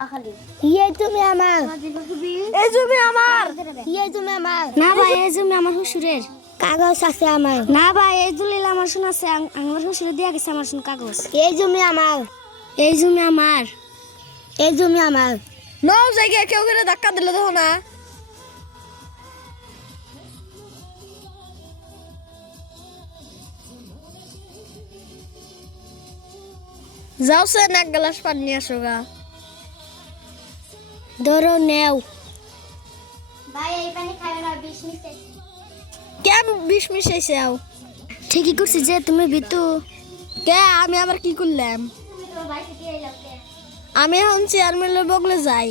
ये তুমি আমার এই জমি আমার ये তুমি আমার না ভাই এই জমি আমার শ্বশুরের কাগজ আছে আমার না ভাই এই দলিল আমার শুন আছে আমার শ্বশুরে দিয়া গেছে আমার শুন কাগজ এই জমি আমার এই জমি আমার এই জমি আমার নও জায়গা কেউ করে ধাক্কা দিলে দেখো না যাও সে এক গ্লাস পানি নিয়ে আসো গা ধরো নেও ভাই এই পানি খাবে না বিষ মিশাইছে কেন বিষ মিশাইছে আও ঠিকই করছি যে তুমি বিতু কে আমি আবার কি করলাম তুমি তোমার ভাইকে দিয়ে যাও কে আমি এখন চেয়ারম্যানের বগলে যাই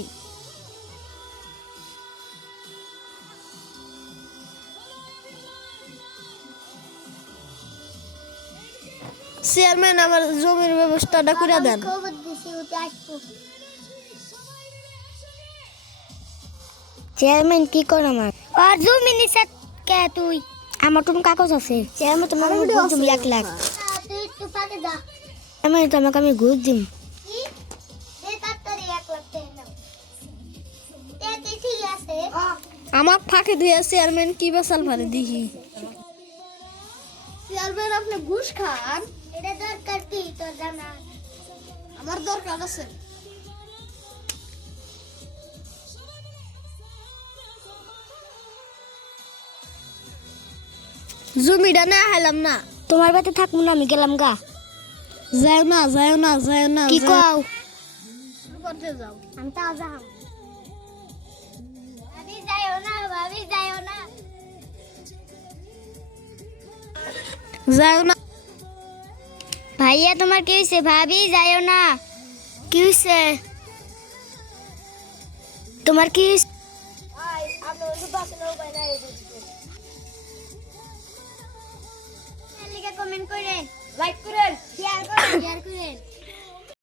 চেয়ারম্যান আমার জমির ব্যবস্থাটা করে দেন খবর দিছি উঠে আসবো চেয়ারম্যান কি কর আমার আর জমি নিছে কে তুই আমার তুমি কাগজ আছে চেয়ারম্যান তোমার তুমি 1 লাখ তুই একটু পাকে যা চেয়ারম্যান তোমাকে আমি ঘুষ দিম কি দে তাড়াতাড়ি 1 লাখ টাকা নাও তে ঠিক আছে আমার ফাঁকে দিয়ে চেয়ারম্যান কি বেসাল পারে দেখি চেয়ারম্যান আপনি ঘুষ খান এটা দরকার কি তোর জানা আমার দরকার আছে জমিটা না হাইলাম না তোমার বাড়িতে থাকবো না আমি গেলাম গা যাও না যাও না যাও না কি কও করতে যাও আমি তাও যাম ভাবি যাইও না ভাবি যাইও না যাও না ভাইয়া তোমার কি হইছে ভাবি যাইও না কি হইছে তোমার কি হইছে? ভাই আপনি ওই বাসে নাও ভাই না এই লিখে কমেন্ট করেন লাইক করেন শেয়ার করেন